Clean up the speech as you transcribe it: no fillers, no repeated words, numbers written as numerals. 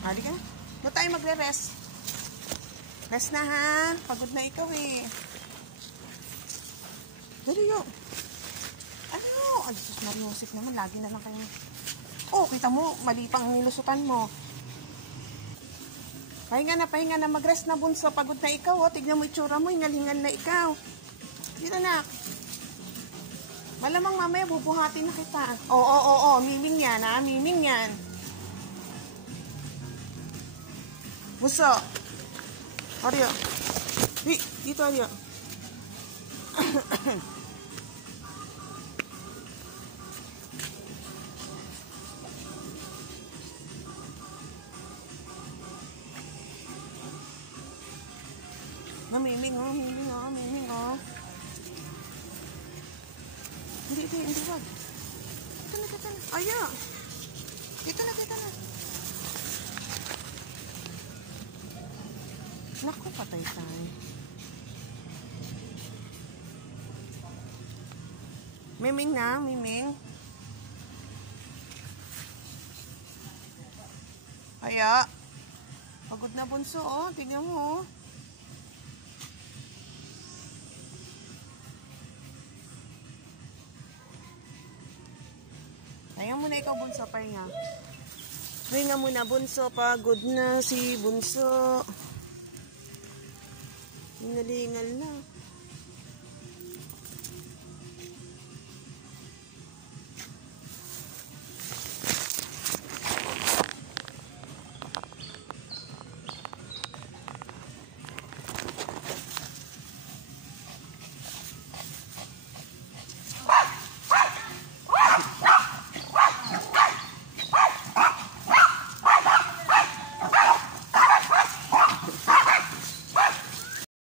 Hali ka na. Doon tayo magre-rest. Rest na ha. Pagod na ikaw eh. Dali yun. Ano? Ay, sus Mariosip naman. Lagi na lang kayo. Oh, kita mo. Mali pang nilusutan mo. Pahinga na. Mag-rest na bunso. Pagod na ikaw. Oh. Tignan mo itsura mo. Hingalingan na ikaw. Dito na. Malamang mamaya bubuhatin na kita. Oo. Miming yan ha. Miming yan. Bunso. Arya. Dito Arya. Miming oh. Hindi wag. Dito na. Arya. Dito na. Naku, patay tayo. Miming na. Aya. Pagod na bunso, oh. Tignan mo, oh. Pahinga muna ikaw, bunso. Pahinga muna, bunso. Pagod na si bunso. Hingalingal na.